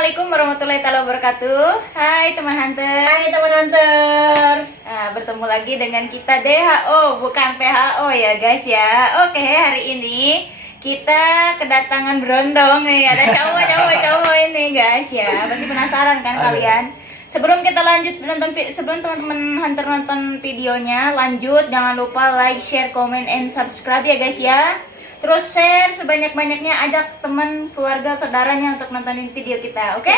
Assalamualaikum warahmatullahi wabarakatuh. Hai teman Hunter. Hai teman Hunter. Nah, bertemu lagi dengan kita DHO, bukan PHO ya guys ya. Oke, hari ini kita kedatangan berondong nih. Ada cowok ini guys ya. Pasti penasaran kan kalian? Sebelum kita lanjut sebelum teman-teman Hunter nonton videonya, lanjut jangan lupa like, share, comment, and subscribe ya guys ya. Terus share sebanyak-banyaknya, ajak teman, keluarga, saudaranya untuk nontonin video kita, oke?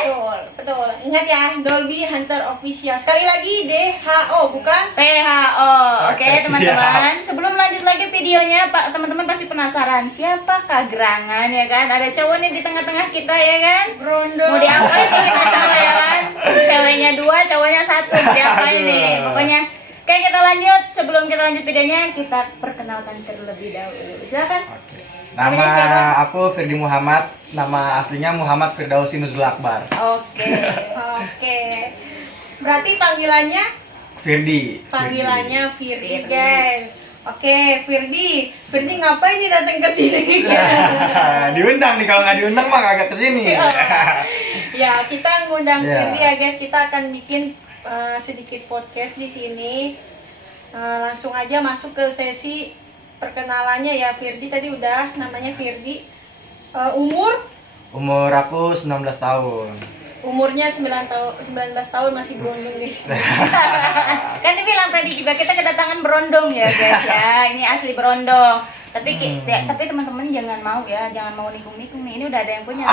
Betul. Ingat ya, Dolby Hunter Official. Sekali lagi DHO, bukan PHO. Oke, teman-teman. Sebelum lanjut lagi videonya, Pak, teman-teman pasti penasaran siapa Gerangan ya kan? Ada cowok nih di tengah-tengah kita ya kan? Brondo. Mau diapain tuh kita cowok ya kan? Ceweknya 2, cowoknya 1. Mau diapain nih? Pokoknya oke, kita lanjut. Sebelum kita lanjut videonya, kita perkenalkan terlebih dahulu. Silakan. Oke. Nama aku Firdi Muhammad. Nama aslinya Muhammad Firdausi Nuzul Akbar. Oke. Berarti panggilannya Firdi. Panggilannya Firdi, guys. Oke, Firdi ngapain nih datang ke sini? Diundang nih, kalau nggak diundang mah kagak kesini. Ya, kita ngundang Ya. Firdi ya, guys. Kita akan bikin sedikit podcast di sini. Langsung aja masuk ke sesi perkenalannya ya. Firdi tadi udah, namanya Firdi. Umur aku 19 tahun. Umurnya 19 tahun masih berondong, guys. Kan dibilang tadi juga kita kedatangan berondong ya guys ya. Ini asli berondong. Tapi tapi teman-teman jangan mau ya, jangan mau nikung-nikung nih. Ini udah ada yang punya.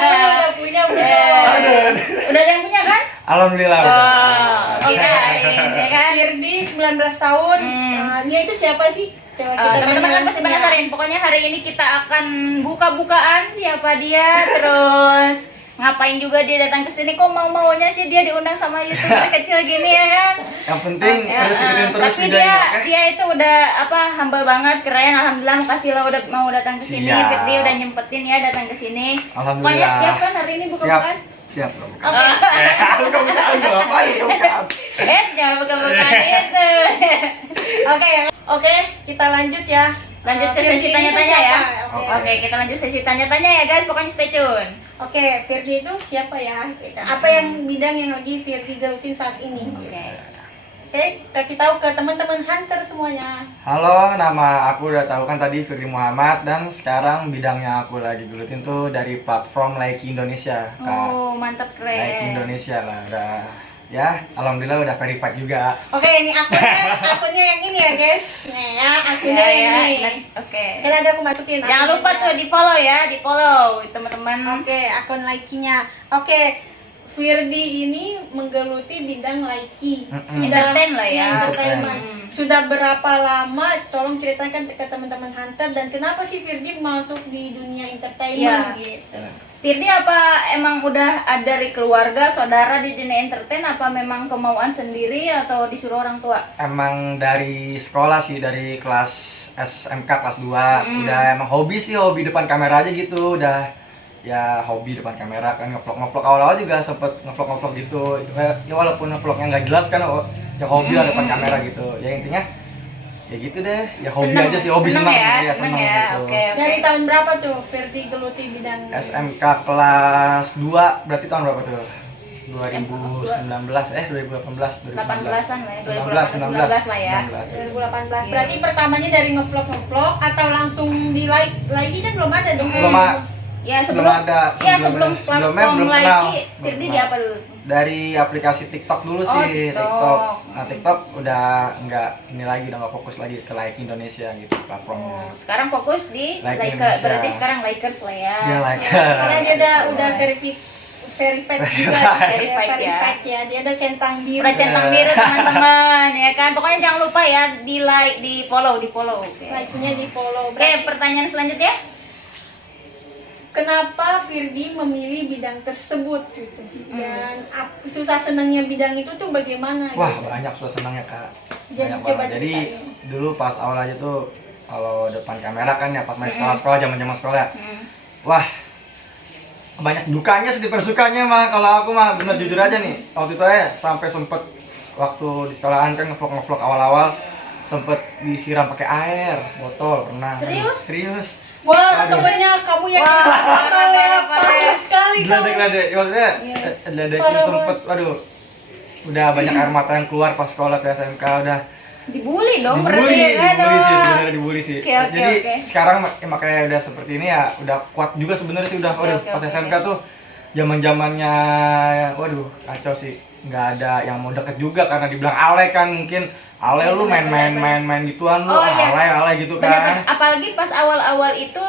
Udah punya belum? Udah ada yang punya kan? Alhamdulillah. Oh, kirain ya kan? Firdi 19 tahun. Dia itu siapa sih? Coba kita Teman-teman kan pasti penasaran. Pokoknya hari ini kita akan buka-bukaan siapa dia, terus ngapain juga dia datang ke sini. Kok mau-maunya sih dia diundang sama YouTuber kecil gini ya kan? Yang penting terus ikutin terus Tapi videonya. dia itu udah humble banget, keren. Alhamdulillah, makasih lo udah mau datang ke sini. Siap. Firdi udah nyempetin ya datang ke sini. Alhamdulillah. Pokoknya siap kan hari ini buka-bukaan? Siap. Oke. Buka-bukaan ngapain? Buka-bukaan. Jangan buka-bukaan itu. Oke, kita lanjut ya. Lanjut ke Firdi sesi itu tanya-tanya ya. siapa? Oke, kita lanjut sesi tanya-tanya ya guys. Pokoknya stay tune. Oke, Firdi itu siapa ya? Apa yang bidang yang lagi Firdi gelutin saat ini? Oke, kasih tahu ke teman-teman Hunter semuanya. Halo, nama aku udah tahu kan tadi Firdi Muhammad, dan sekarang bidangnya aku lagi gelutin tuh dari platform Laiki Indonesia. Kak. Oh, mantap, Laiki keren. Indonesia lah, udah ya, alhamdulillah udah verified juga. Oke, ini akunnya yang ini ya, guys. Nih ya, akunnya yang ini. Oke. Kan ada aku masukin. Jangan lupa tuh di-follow ya, di-follow teman-teman. Oke, akun Laiki-nya. Oke, Firdi ini menggeluti bidang Laiki. Entertain lah ya. Entertainment. Sudah berapa lama? Tolong ceritakan ke teman-teman Hunter, dan kenapa sih Firdi masuk di dunia entertainment gitu. Firdi apa emang udah ada dari keluarga, saudara di dunia entertain, apa memang kemauan sendiri atau disuruh orang tua? Emang dari sekolah sih, dari kelas SMK kelas 2 udah emang hobi depan kamera aja gitu, udah ya hobi depan kamera kan, ngevlog awal-awal juga sempet ngevlog gitu. Ya walaupun ngevlognya nggak jelas kan, ya hobi lah depan kamera gitu. Ya intinya ya gitu deh, ya hobi Seneng, aja sih, hobi senang ya, senang ya. gitu. Oke. Dari tahun berapa tuh Firdi geluti bidang SMK kelas 2 berarti tahun berapa tuh? 2019 2018 18-an lah ya, 19 lah ya. 2018? Berarti pertamanya dari ngevlog atau langsung di lagi kan belum ada dong? Belum Ya Belum sebelum ada, sebelum sebelumnya platform belum lagi kenal. Firdi Belum di kenal. apa dulu? Dari aplikasi TikTok dulu Oh, sih, TikTok. TikTok. Nah, TikTok udah nggak nggak fokus lagi ke Like Indonesia gitu platformnya. Sekarang fokus di Like Lakers, Indonesia. berarti sekarang Lakers lah ya. Iya, Like. Karena dia udah verified juga, Verified ya. Dia ada centang biru. Udah centang biru teman-teman ya kan. Pokoknya jangan lupa ya di like, di follow. Oke. Like-nya di follow. Oke, pertanyaan selanjutnya. Kenapa Firdi memilih bidang tersebut gitu? Dan susah senangnya bidang itu tuh bagaimana? Wah, gitu? banyak susah senangnya, Kak. Jadi Banyak coba banget. Jadi ceritain. dulu pas awal aja tuh kalau depan kamera kan ya, pas main sekolah zaman sekolah. Wah, banyak dukanya sedikit sukanya mah. Kalau aku mah bener jujur aja nih, waktu itu ya sampai sempet waktu di sekolahan kan ngevlog awal-awal sempet disiram pakai air botol pernah. Serius? Serius. Wah, temennya kamu yang Wah, foto parah, parah sekali kamu. Diledek-ledek, maksudnya diledekin Parah sempet, waduh. Udah banyak air mata yang keluar pas sekolah ke SMK, udah Dibully dong berarti dibully, ya kan? dibully sih Wah. sebenarnya dibully sih. Oke, oke, Jadi oke. sekarang makanya udah seperti ini ya, udah kuat juga sebenarnya sih udah. Oke, Waduh, oke, pas oke, SMK oke. tuh zaman-zamannya, waduh kacau sih. Nggak ada yang mau deket juga karena dibilang ale kan, mungkin ale Iya, lu main gituan lu, Oh, iya. ale gitu Benar-benar. kan. Apalagi pas awal-awal itu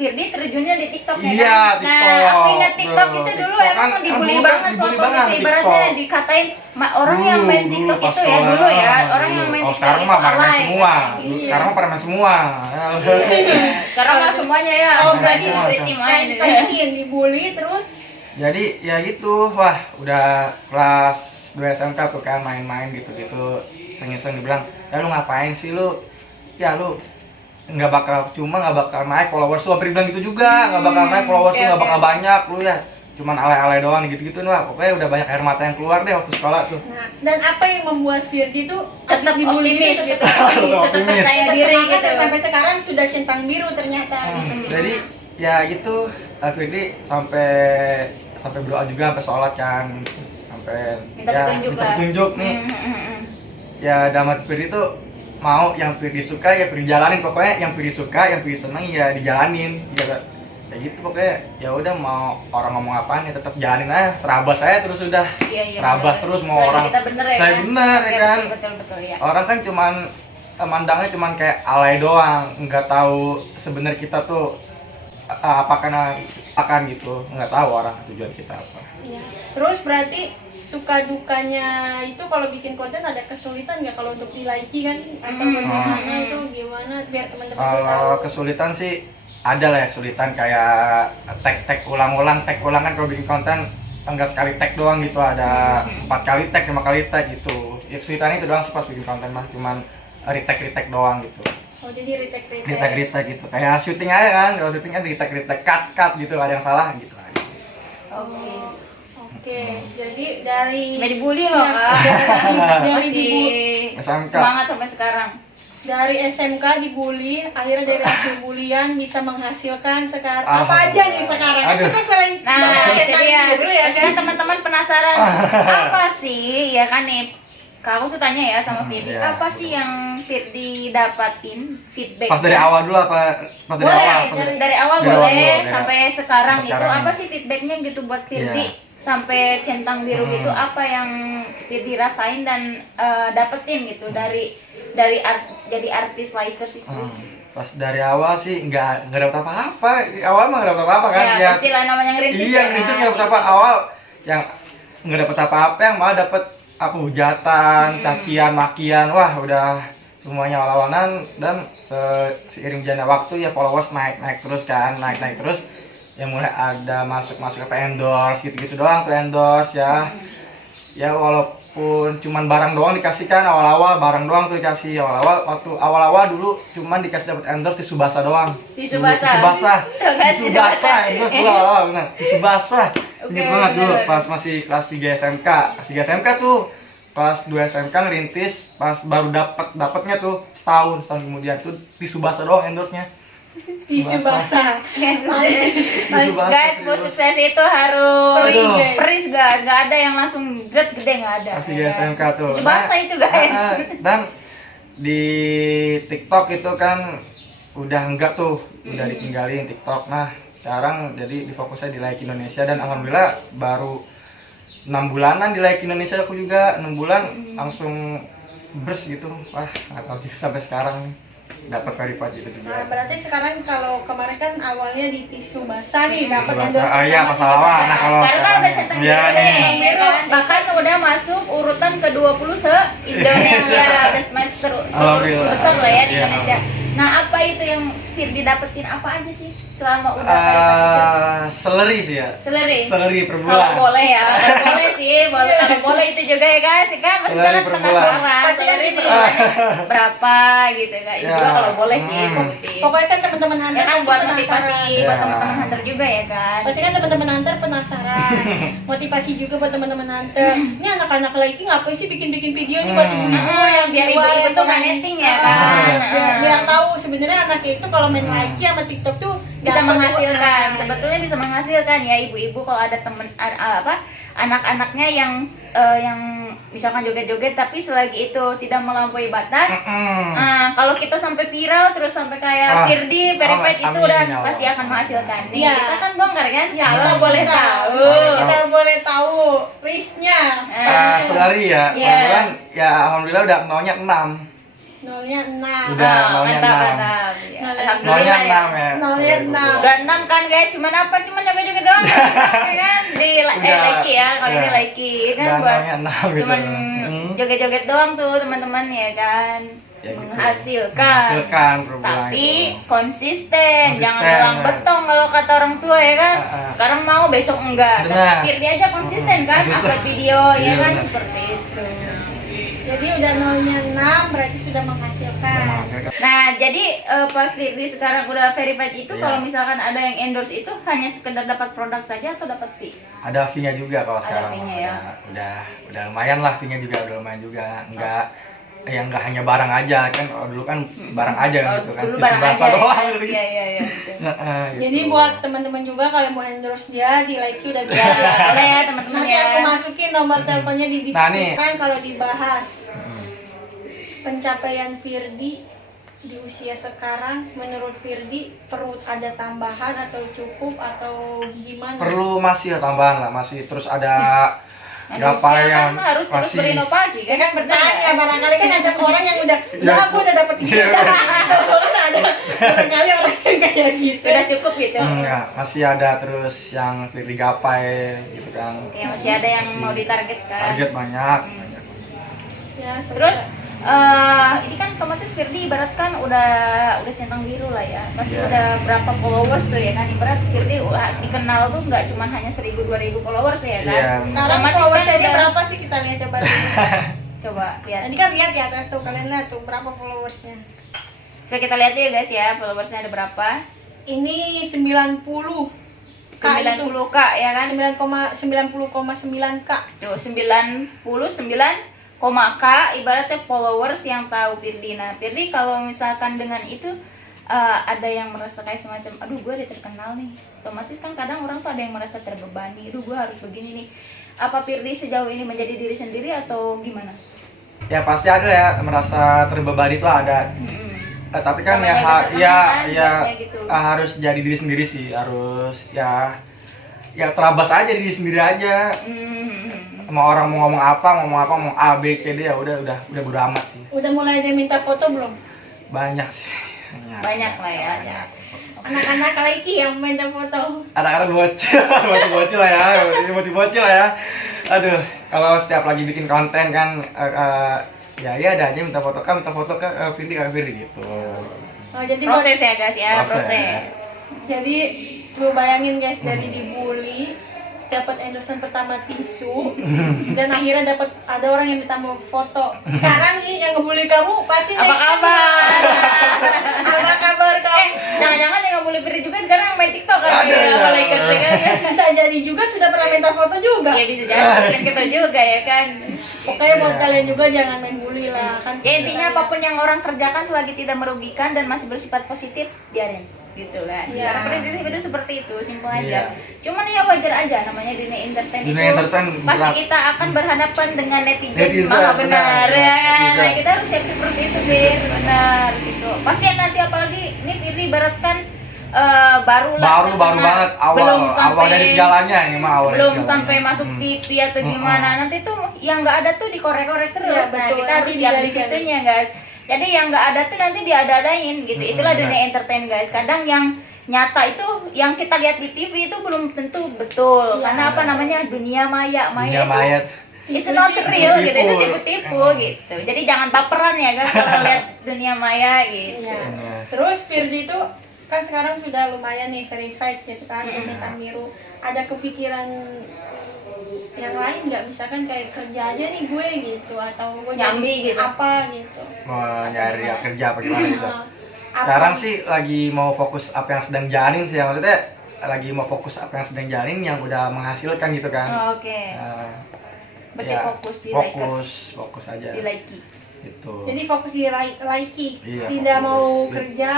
Firdi terjunnya di TikTok ya Iya, kan? TikTok. Nah, aku ingat TikTok Bro, itu dulu TikTok emang kan dibully dulu kan banget dibully waktu banget itu. Ibaratnya TikTok. dikatain orang yang main Dulu, TikTok pas itu ya sekolah. dulu ya, orang yang Dulu. main Oh, TikTok sekarang itu mah pada main alay. semua. Iya. Sekarang mah pada main semua. Sekarang mah semuanya ya. Oh, Main berarti semua, berarti main. Mungkin dibully terus Jadi ya gitu, wah udah kelas 2 SMK tuh kan main-main gitu-gitu. Iseng-iseng dibilang, ya lu ngapain sih lu? Ya lu nggak bakal naik followers lu, hampir bilang gitu juga, nggak bakal naik followers lu, Oke, nggak oke. bakal banyak lu ya, cuman ale-ale doang gitu-gitu lah. Pokoknya udah banyak air mata yang keluar deh waktu sekolah tuh. Nah, dan apa yang membuat Firdi tuh Tetap habis dibully optimis gitu, gitu. Tetap Tetap optimis. percaya tetap diri semangat gitu. dan sampai sekarang sudah centang biru ternyata. Jadi ya gitu, Firdi sampai berdoa juga sampai sholat kan, sampai Minta ya, petunjuk minta lah. petunjuk nih. Ya dalam hati Firdi tuh mau yang Firdi suka ya Firdi jalanin, pokoknya yang Firdi suka, yang Firdi seneng ya dijalanin ya gitu. Pokoknya ya udah mau orang ngomong apaan ya tetap jalanin aja, terabas aja terus udah. Iya, iya. Terabas bener. terus mau Selagi orang kita bener ya saya kan? bener ya Oke, kan. Betul ya. Orang kan cuman mandangnya cuman kayak alay doang, nggak tahu sebenarnya kita tuh akan gitu, nggak tahu orang tujuan kita apa. Iya. Terus berarti suka dukanya itu kalau bikin konten ada kesulitan nggak kalau untuk di like kan atau bagaimana itu gimana biar teman-teman tahu. Kalau kesulitan sih ada lah ya, kesulitan kayak tag ulang-ulang kan kalau bikin konten enggak sekali tag doang gitu, ada 4 kali tag, 5 kali tag gitu. Ya kesulitannya itu doang sih pas bikin konten mah, cuman retag doang gitu. Oh jadi retake. Retag gitu. Kayak syuting aja kan, kalau syuting kan retag cut gitu, ada yang salah gitu aja. Oke. Oke, jadi dari Nggak dibully loh kak. dari Masih SMK. semangat sampai sekarang. dari SMK dibully, akhirnya dari hasil bulian bisa menghasilkan sekarang apa aja nih sekarang? Kan Aduh. kita selain Nah, itu dia. biru ya Sekarang kan? teman-teman penasaran apa sih ya kan nih? Kalau aku tuh tanya ya sama Firdi, iya. apa sih yang Firdi dapatin feedback? Pas dari awal dulu apa? Pas dari Boleh, awal. Dari awal Dari awal boleh dulu, sampai sekarang sampai itu sekarang apa ini. sih feedbacknya gitu buat Firdi? Iya. Sampai centang biru gitu, apa yang Firdi rasain dan dapetin gitu dari jadi artis Lakers itu? Pas dari awal sih nggak dapet apa-apa. Awal mah nggak dapet apa-apa kan? Ya, pastilah namanya ngerintis. Iya, ya ngerintis kan? nggak dapet apa. Awal yang nggak dapet apa-apa, yang malah dapet apa hujatan, cacian, makian. Wah udah semuanya awal-awalan, dan seiring berjalannya waktu ya followers naik terus kan, naik terus. Yang mulai ada masuk ke endorse gitu doang, ke endorse ya. Ya walaupun cuman barang doang dikasihkan awal-awal, barang doang tuh dikasih awal-awal dulu cuman dikasih dapat endorse tisu basah doang. Tisu Dulu, basah. tisu basah endorse dulu awal-awal benar. Tisu basah. Ingat Oke, banget dulu bener. pas masih kelas 3 SMK. Kelas 3 SMK tuh kelas 2 SMK ngerintis, pas baru dapatnya tuh setahun kemudian tuh tisu basah doang endorse-nya. Tisu basah. Tisu basah. Guys, mau serius. sukses itu harus Aduh. peris gak ada yang langsung gede nggak ada. Kelas 3 SMK tuh. Tisu basah itu guys. Dan di TikTok itu kan udah enggak tuh, udah ditinggalin TikTok. Nah, sekarang jadi difokusnya di Like Indonesia, dan alhamdulillah baru 6 bulanan di Like Indonesia aku juga 6 bulan langsung bers gitu. Wah, nggak tahu juga sampai sekarang dapat verified itu juga. Nah, berarti sekarang kalau kemarin kan awalnya di tisu basah nih dapat Tisu endorse. basah. Ah, iya, pertama pas tisu awal. basah. Nah, kalau Sekarang kan udah sekarang centang ya, biru nih. nih, ya kan? Bahkan udah masuk urutan ke-20 se-Indonesia, udah semester Alhamdulillah. besar lah ya di Iya. Indonesia. Nah, apa itu yang Firdi dapetin, apa aja sih selama udah verified? Seleri sih ya. Seleri? Seleri per Kalau bulan. boleh ya, kalau boleh sih, kalau boleh itu juga ya guys, kan pasti Seleri kan per bulan. penasaran, Pasti kan seleri gitu per ya. bulan berapa gitu kan, itu Ya. juga kalau boleh sih, Hmm. Pokoknya kan teman-teman ya hunter kan pasti buat penasaran. motivasi, buat Ya. teman-teman hunter juga ya kan. Pasti kan teman-teman hunter penasaran. Motivasi juga buat teman-teman hunter. Ini anak-anak lagi ngapain sih bikin-bikin video nih buat ibu-ibu yang biar di luar ibu-ibu itu tuh kan. nggak netting ya kan. Biar tahu sebenarnya anaknya itu kalau main like sama TikTok tuh bisa Dapat menghasilkan. uang. Sebetulnya bisa menghasilkan ya ibu-ibu kalau ada temen anak-anaknya yang misalkan joget-joget tapi selagi itu tidak melampaui batas. Kalau kita sampai viral terus sampai kayak Firdi, Verified itu amin, udah ya Allah. pasti akan menghasilkan. Nih, Iya. kita kan bongkar kan? Ya, Kalau kita boleh buka. tahu. Kita boleh tahu listnya. Selari ya, Iya. kebetulan ya alhamdulillah udah nolnya 6. Nolnya 6. Udah, nolnya mantap, 6. mantap. Ya, Nolnya alhamdulillah Nolnya ya. 6 ya. Nolnya 6. Udah 6 kan guys, cuman apa? Cuman jaga-jaga doang kan? Di like ya, kalau ini Udah. like kan Udah buat nolnya 6 gitu. cuman joget-joget doang tuh teman-teman ya kan. Ya gitu. Menghasilkan. perbulan Tapi itu. konsisten, jangan Konsisten, doang ya. betong kalau kata orang tua ya kan. Sekarang mau besok enggak. Benar. Tapi dia aja konsisten kan, Konsisten. upload video ya Iya, kan benar. seperti itu. Jadi udah nolnya 6 berarti sudah menghasilkan. Nah, jadi pas Firdi sekarang udah verified itu Iya. kalau misalkan ada yang endorse itu hanya sekedar dapat produk saja atau dapat fee? Ada fee-nya juga kalau Ada sekarang. fee-nya ya. Udah lumayan lah fee-nya juga, udah lumayan juga. Enggak hanya barang aja kan, kalau dulu kan barang aja Oh, gitu kan. dulu Cuci barang basah aja. doang Ya. gitu. Iya. Gitu. Gitu. Jadi buat teman-teman juga kalau mau endorse dia di like udah bisa. Ya, boleh ya teman-teman Nanti ya. aku masukin nomor teleponnya di Nah, nih. deskripsi kalau dibahas Mm. pencapaian Firdi di usia sekarang. Menurut Firdi perlu ada tambahan atau cukup atau gimana? Perlu masih tambahan lah, masih terus ada berapa Manusia yang kan harus terus masih berinovasi Ya kan? kan bertanya, barangkali kan ada orang yang udah Ya. aku udah dapat segitu. Kan ada barangkali orang yang kayak gitu. Udah cukup gitu. ya, masih ada terus yang Firdi gapai gitu kan. Ya, masih ada yang mau ditargetkan. Target banyak. Ya, Terus ini kan otomatis Firdi ibaratkan udah centang biru lah ya. Pasti Iya. udah berapa followers tuh ya kan. Ibarat Firdi dikenal tuh nggak cuma hanya 1.000-2.000 followers ya kan. Iya. sekarang Otomatis followersnya kan ini udah- berapa sih, kita lihat coba dulu. Coba lihat. Tadi kan lihat di atas tuh, kalian lihat tuh berapa followersnya. Coba kita lihat ya guys ya, followersnya ada berapa? Ini 90 K itu. 90k ya kan. 90,9 K. Tuh 99, K ibaratnya followers yang tahu Firdi. Nah, Firdi kalau misalkan dengan itu ada yang merasa kayak semacam, aduh gue udah terkenal nih. Otomatis kan kadang orang tuh ada yang merasa terbebani, aduh gue harus begini nih. Apa Firdi sejauh ini menjadi diri sendiri atau gimana? Ya pasti ada ya, merasa terbebani itu ada. Tapi kan Namanya ya juga terkenal kan, ya kayak gitu. harus jadi diri sendiri sih, harus ya terabas aja diri sendiri aja. Mau orang mau ngomong apa, mau A B C D ya udah bodo amat sih. Udah mulai ada yang minta foto belum? Banyak sih. Banyak lah ya. Banyak. Anak-anak lagi yang minta foto. Anak-anak bocil, bocil lah ya, bocil lah ya. Aduh, kalau setiap lagi bikin konten kan, ya ada aja minta foto ke Firdi gitu. Oh, jadi Proses ya guys ya, proses. Jadi lu bayangin guys, dari dibully dapat endorsement pertama tisu dan akhirnya dapat ada orang yang minta mau foto. Sekarang nih yang ngebully kamu pasti Apa kabar? Apa kabar kamu? Jangan-jangan yang nggak boleh Firdi juga sekarang yang main TikTok kan? Ada, ya. Mulai kerja kan? Bisa jadi juga sudah pernah minta foto juga. Iya bisa jadi kan kita juga ya kan. Pokoknya buat kalian juga jangan main bully lah kan. Ya intinya apapun yang orang kerjakan selagi tidak merugikan dan masih bersifat positif, biarin gitu kan. Ya. Karena prinsip itu seperti itu, simpel aja. Iya. Cuman ya wajar aja, namanya dunia entertain Dunia itu entertain pasti berat. kita akan berhadapan dengan netizen, Netizen, maha benar benar. ya kan. Netizen. Nah, kita harus siap seperti itu Bir, benar gitu. Pasti nanti apalagi ini Firdi ibaratkan baru Baru banget awal dari segalanya ini mah awal dari belum segalanya. sampai masuk TV atau gimana, nanti tuh yang nggak ada tuh dikorek-korek terus. Ya, Nah, betul. kita harus Nanti siap di diajarin. situnya guys. Jadi yang nggak ada tuh nanti diada-adain gitu. Itulah benar. dunia entertain guys. Kadang yang nyata itu yang kita lihat di TV itu belum tentu betul. Ya. Karena apa namanya dunia maya, Dunia itu mayat. it's not real gitu, itu Tipu-tipu. tipu-tipu gitu. Jadi jangan baperan ya guys kalau lihat dunia maya gitu. Iya. Iya. Terus Firdi itu kan sekarang sudah lumayan nih verified gitu kan, centang biru. Ada kepikiran yang lain nggak, misalkan kayak kerja aja nih gue gitu, atau gue Nyambi jadi gitu. apa gitu. Mau nyari kerja apa gimana gitu. Nah, apa- Sekarang sih lagi mau fokus apa yang sedang jalanin sih, maksudnya lagi mau fokus apa yang sedang jalanin yang udah menghasilkan gitu kan. Oh, oke. Nah, Berarti ya, fokus di Lakers, fokus aja di Likey. gitu. jadi fokus di Likey, Iya, tidak fokus. mau Iya. kerja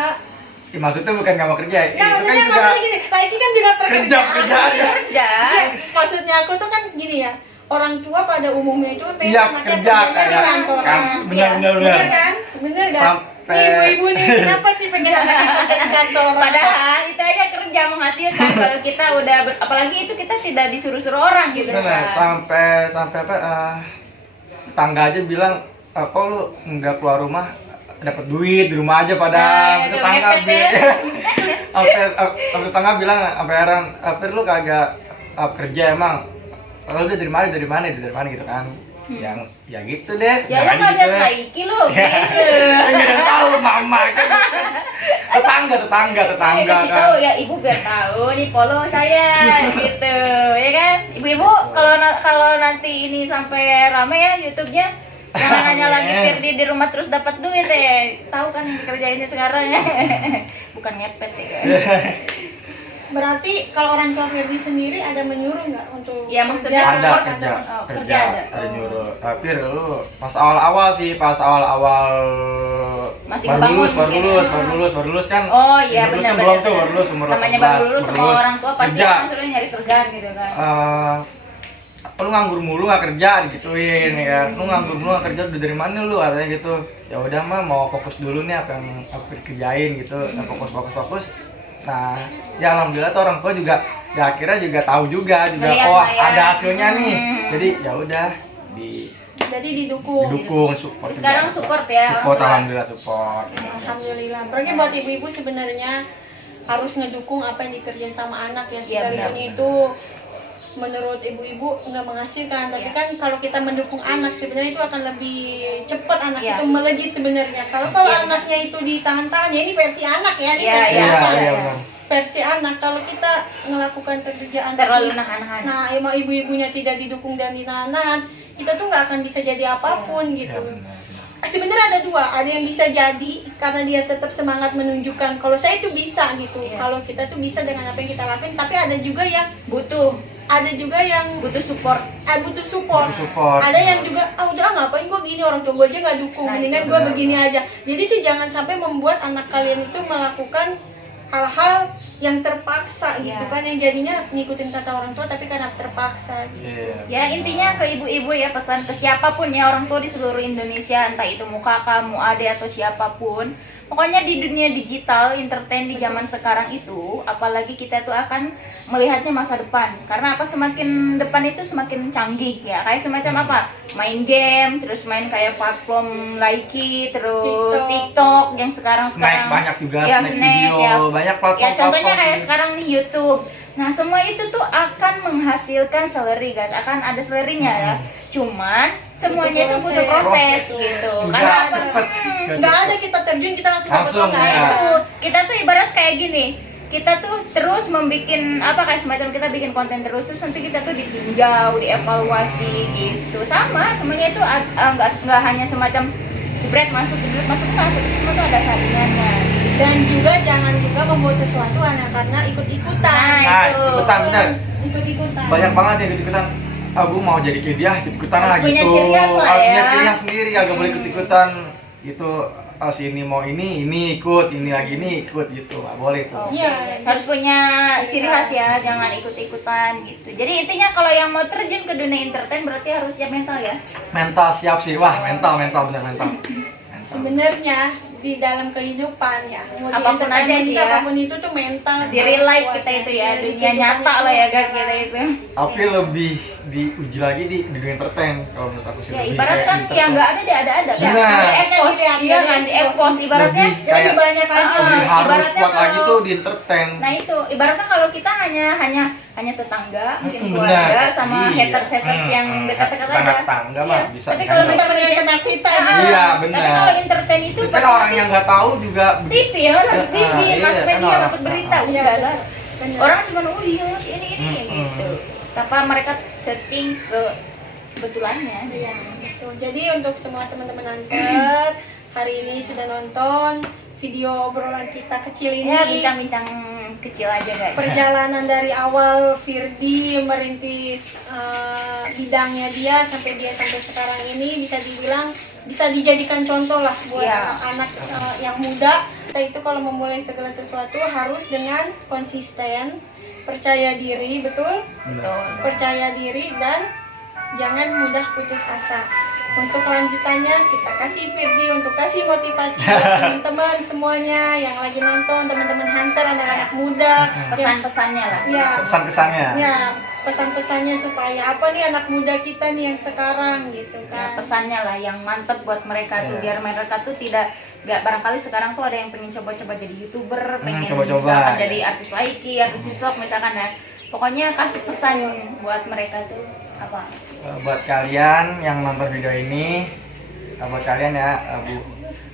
maksudnya bukan nggak mau kerja. Nggak, Itu kan maksudnya juga gini, Laiki kan juga kerja pekerjaan. ya. Kerja. Iya, maksudnya aku tuh kan gini ya, orang tua pada umumnya itu pengen Iya, anaknya kerja kerjanya di kayak kantor. kan, Iya. Bener kan? Bener kan? Sampai- Nih, ibu-ibu nih, kenapa sih pengen anaknya kerja di kantor? Padahal itu aja kerja menghasilkan kalau kita udah apalagi itu kita tidak disuruh-suruh orang gitu Bener, kan. sampai apa tetangga aja bilang kok lu nggak keluar rumah dapat duit di rumah aja pada Nah, itu tetangga mepet ya. sampai tetangga bilang apa heran apa lu kagak kerja emang kalau udah dari mana gitu kan yang ya gitu deh Ya jangan lu nggak gitu lihat ya. Laiki lu gitu. Nggak ada yang tahu mama kan tetangga Kasih kan tahu ya ibu biar tahu nih follow saya gitu ya kan ibu-ibu kalau nanti ini sampai rame ya YouTube-nya jangan hanya lagi Firdi di rumah terus dapat duit ya tahu kan yang dikerjainnya sekarang ya bukan ngepet ya kan. Berarti kalau orang tua Firdi sendiri ada menyuruh nggak untuk Ya, maksudnya kerja? ada support kerja atau- kerja kerja ada. ada nyuruh tapi lu pas awal-awal Masih baru ngebangun baru lulus kan Oh iya baru lulus benar kan belum tuh baru lulus umur namanya 18, baru lulus semua orang tua pasti kerja. kan suruh nyari kerjaan gitu kan. Lu nganggur mulu nggak kerja digituin ya kan lu nganggur mulu nggak kerja udah dari mana lu katanya gitu ya udah mah mau fokus dulu nih apa yang aku kerjain gitu fokus nah ya alhamdulillah tuh orang tua juga ya akhirnya juga tahu juga Melihat oh lah ya. ada hasilnya nih Hmm. jadi ya udah Jadi didukung. didukung support Sekarang juga. support ya, orang support tua. alhamdulillah support Alhamdulillah. Berarti buat ibu-ibu sebenarnya harus ngedukung apa yang dikerjain sama anak ya, Iya, sekalipun benar. itu menurut ibu-ibu nggak menghasilkan, tapi Iya. kan kalau kita mendukung anak sebenarnya itu akan lebih cepat anak Iya. itu melejit sebenarnya. Kalau Iya. anaknya itu ditahan-tahan ya ini versi anak ya, ini Iya, versi iya, anak. iya. benar Versi anak kalau kita melakukan pekerjaan Terlalu tadi, nahan-nahan. nah emang ibu-ibunya tidak didukung dan dinahan, kita tuh nggak akan bisa jadi apapun ya gitu. benar Sebenarnya ada dua, ada yang bisa jadi karena dia tetap semangat menunjukkan kalau saya itu bisa gitu, Iya. kalau kita tuh bisa dengan apa yang kita lakuin. Tapi ada juga yang butuh butuh support. butuh support. support Ada yang juga udah ngapain gue gini, orang tua gue aja nggak dukung, Nah, mendingan itu gue benar. begini aja. Jadi tuh jangan sampai membuat anak kalian itu melakukan hal-hal yang terpaksa gitu Iya. kan, yang jadinya ngikutin kata orang tua tapi karena terpaksa gitu. Iya. Ya intinya ke ibu-ibu ya, pesan ke siapapun ya orang tua di seluruh Indonesia, entah itu mu kakak, mu adik atau siapapun. Pokoknya di dunia digital, entertain di zaman sekarang itu, apalagi kita tuh akan melihatnya masa depan. Karena apa, semakin depan itu semakin canggih ya. Kayak semacam apa? Main game, terus main kayak platform Laiki, terus TikTok yang sekarang Snack banyak juga ya, snack snack, video ya. banyak platform Ya contohnya kayak platform. sekarang nih YouTube. Nah semua itu tuh akan menghasilkan salary guys, akan ada salary-nya ya. Cuman semuanya itu butuh proses gitu. Nggak Karena apa? cepet. Nggak ada kita terjun kita langsung dapat Langsung, uang. ya. Itu kita tuh ibarat kayak gini. Kita tuh terus membikin apa kayak semacam kita bikin konten terus nanti kita tuh ditinjau, dievaluasi gitu. Sama semuanya itu nggak hanya semacam jebret masuk enggak, tapi semua tuh ada saringannya. Dan juga jangan juga membuat sesuatu hanya karena ikut-ikutan. Nah, itu. ikutan benar Ikut-ikutan. banyak banget yang ikut-ikutan gue mau jadi kayak dia ikut-ikutan lah Harus punya gitu ciri khas lah Harus ya. punya ciri khas sendiri agak boleh ikut-ikutan gitu si ini mau ini ikut ini lagi ini ikut gitu nggak boleh tuh Iya. Harus punya ciri khas ya, jangan ikut-ikutan gitu. Jadi intinya kalau yang mau terjun ke dunia entertain berarti harus siap mental ya. mental siap sih wah mental bener mental Sebenarnya di dalam kehidupan ya, mau di Apapun aja entertainment sih itu, ya. apapun itu tuh mental. Di real life harus kita kuat itu ya. ya, Di dunia kehidupan nyata itu lah ya guys adalah- kita itu. tapi lebih diuji lagi di dunia entertain kalau menurut aku sih Ya lebih ibarat kayak kan entertain. yang nggak ada dia ada kan. Benar. Di expose iya kan, di expose ibaratnya. Lebih kayak lebih banyak lagi. lebih harus Ibaratnya kuat lagi kalau- tuh di entertain Nah itu ibaratnya kalau kita hanya tetangga, mungkin Benar. keluarga sama Iya. haters yang dekat-dekat aja. tetangga mah Iya. bisa Tapi kalau Kita punya kenal kita Ah, gitu. Iya, Tapi benar. kalau entertain itu kan orang yang nggak tahu juga TV ya, masuk TV, iya, masuk kan media, orang- masuk berita, Iya, udah lah. benar. Orang cuma oh iya si ini Hmm. gitu. Tanpa mereka searching ke kebetulannya. Iya, betul. Jadi untuk semua teman-teman Anter, hari ini sudah nonton video obrolan kita kecil ini. Ya bincang-bincang kecil aja guys. Perjalanan dari awal Firdi merintis bidangnya dia sampai sekarang ini bisa dibilang bisa dijadikan contoh lah buat Iya. anak-anak yang muda kita itu kalau memulai segala sesuatu harus dengan konsisten, percaya diri, betul? Benar. Percaya diri dan jangan mudah putus asa. Untuk kelanjutannya kita kasih Firdi untuk kasih motivasi buat teman-teman semuanya yang lagi nonton, teman-teman hunter, anak-anak muda. Pesan-pesannya lah. Ya, Kesan-kesannya. ya, pesan-pesannya supaya apa nih anak muda kita nih yang sekarang gitu Ya, kan. pesannya lah yang mantep buat mereka tuh, Iya. biar mereka tuh nggak barangkali sekarang tuh ada yang pengen coba-coba jadi YouTuber, pengen coba-coba, misalkan ya. jadi artis Laiki, artis TikTok misalkan ya. Pokoknya kasih pesan buat mereka tuh apa? Buat kalian yang nonton video ini, buat kalian ya,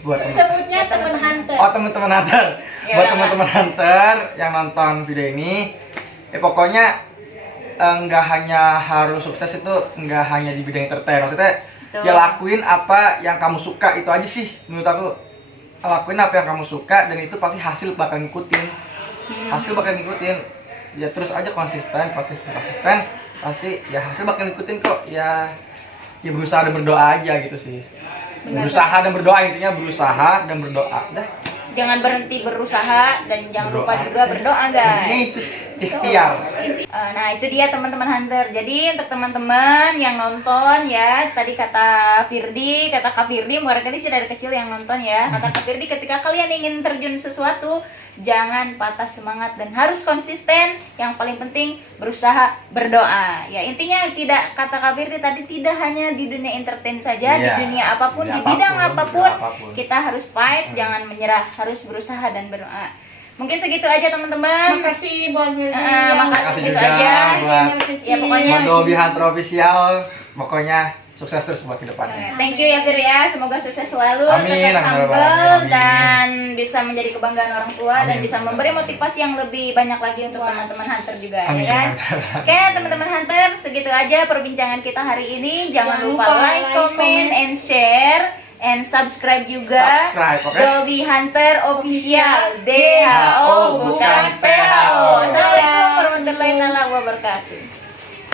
buat Sebutnya teman hunter. teman-teman hunter, Ya buat udah, teman-teman hunter yang nonton video ini, pokoknya nggak hanya harus sukses itu nggak hanya di bidang entertain, maksudnya Betul. ya lakuin apa yang kamu suka itu aja sih menurut aku. Lakuin apa yang kamu suka dan itu pasti hasil bakal ngikutin, hasil bakal ngikutin. Ya terus aja konsisten pasti ya hasil bakal ngikutin kok. Ya berusaha dan berdoa aja gitu sih. Benar. Berusaha dan berdoa, intinya berusaha dan berdoa dah. Jangan berhenti berusaha dan jangan lupa juga berdoa Intinya guys. itu ikhtiar. Nah itu dia teman-teman hunter. Jadi untuk teman-teman yang nonton ya, tadi kata Kak Firdi, barangkali sih dari kecil yang nonton ya. Kata Kak Firdi, ketika kalian ingin terjun sesuatu, jangan patah semangat dan harus konsisten. Yang paling penting berusaha, berdoa. Ya intinya tidak, kata Kak Firdi tadi, tidak hanya di dunia entertain saja, di Iya. dunia apapun, Di di bidang apapun, apapun. kita harus fight, jangan menyerah, harus berusaha dan berdoa. Mungkin segitu aja teman-teman. Makasih buat Firdi. Makasih Makasih gitu juga aja. buat Ya, pokoknya Buat Dobi Hunter Official, pokoknya sukses terus buat kedepannya. thank you ya Fir ya, semoga sukses selalu, Amin, tetap amin, humble amin. dan bisa menjadi kebanggaan orang tua dan Amin. bisa memberi motivasi yang lebih banyak lagi untuk teman-teman hunter juga Amin. ya kan. Oke teman-teman hunter, segitu aja perbincangan kita hari ini. Jangan Jangan lupa lupa like, like, comment, comment. and share and subscribe juga. Subscribe, oke? Dolby Hunter Official, DHO bukan PHO. Assalamualaikum warahmatullahi wabarakatuh.